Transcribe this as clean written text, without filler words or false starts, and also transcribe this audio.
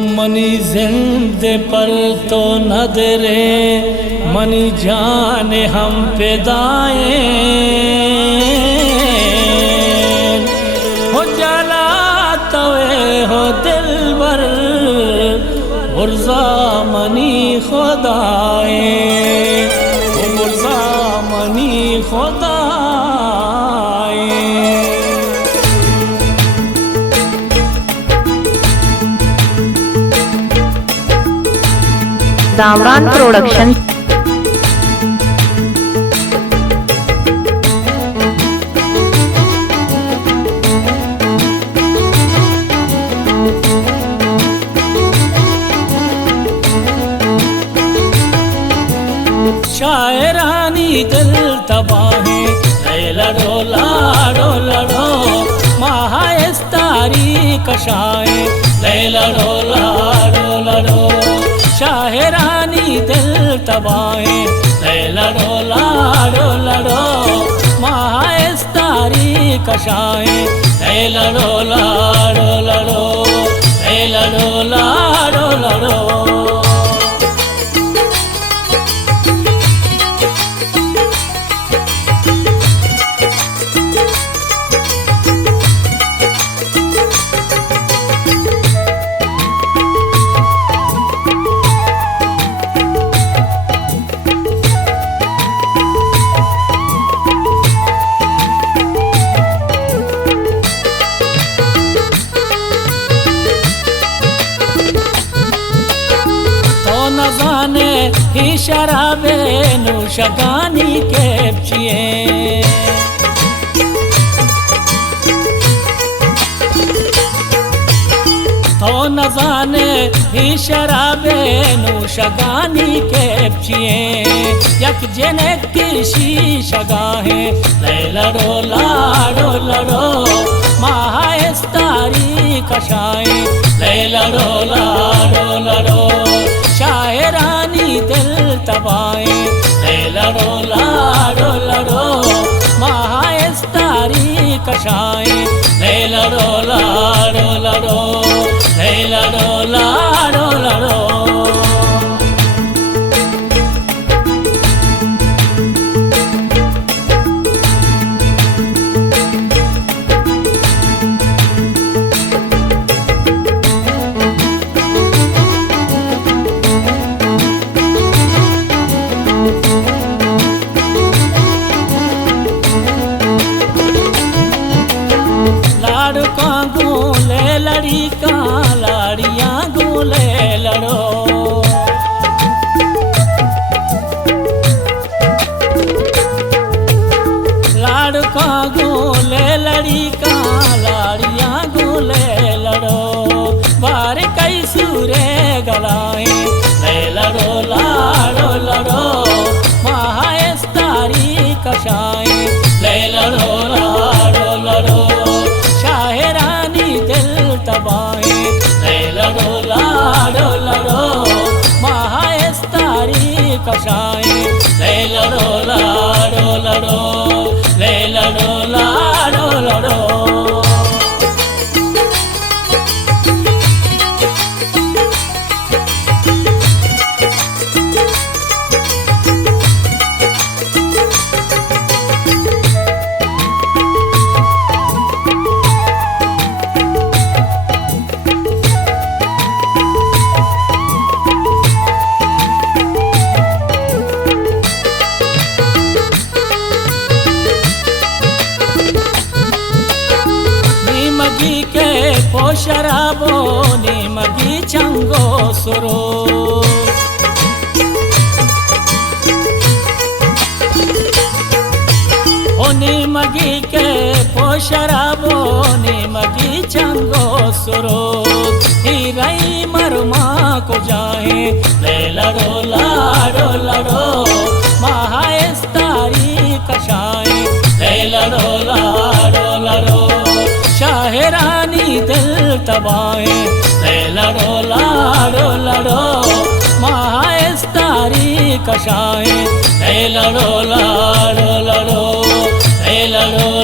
Money जिंदे पर तो नदरे मनी जाने हम पेदाए हो जला तवे हो दिल बर बुर्जा मनी खुदाए हो बुर्जा मनी खुदाए। दामरान प्रोडक्शन। शायरानी दिल तबाहे लड़ो लाडो लड़ो महास्तारी कशाए लड़ो लाडो लड़ो शाहरानी दिल तबाहे लड़ो लाडो लड़ो महास्तारी कशाए लड़ो लाडो लड़ो लड़ो लाडो लड़ो। न जाने ही शराबे नूशगानी के पिए तो न जाने ही शराबे नूशगानी के पिए यक जने की शीशगाहे लड़ो लाडो लड़ो महास्तारी कशाए लड़ो लाडो लड़ो शायरानी दिल तबाए लड़ो लाडो लड़ो महास्तारी कशाए लड़ो लाडो लड़ो लड़ो लाडो लड़ो। लड़ी का लाड़ियाँ गोले लड़ो लाड़ का गोले लड़ी का लाड़ियाँ गोले लड़ो बार कई सूरे गलाए लड़ो लाडो लड़ो महास्तारी कशाए लड़ो लाडो लड़ो शाहरानी दिल तबाए लड़ो लाडो लड़ो महास्तारी कशाए लड़ो लाडो लड़ो लड़ो लाडो लड़ो। मगी के पो शराबो ने मगी चंगो सुरो होने मगी के पो शराबो ने मगी चंगो सुरो हीराई मरमा को जाए लड़ो लाडो लड़ो महास्तारी कशाए लड़ो लाडो लड़ो शाहरानी दिल तबाए लड़ो लाडो लड़ो महास्तारी कशाए लड़ो लाडो लड़ो लड़ो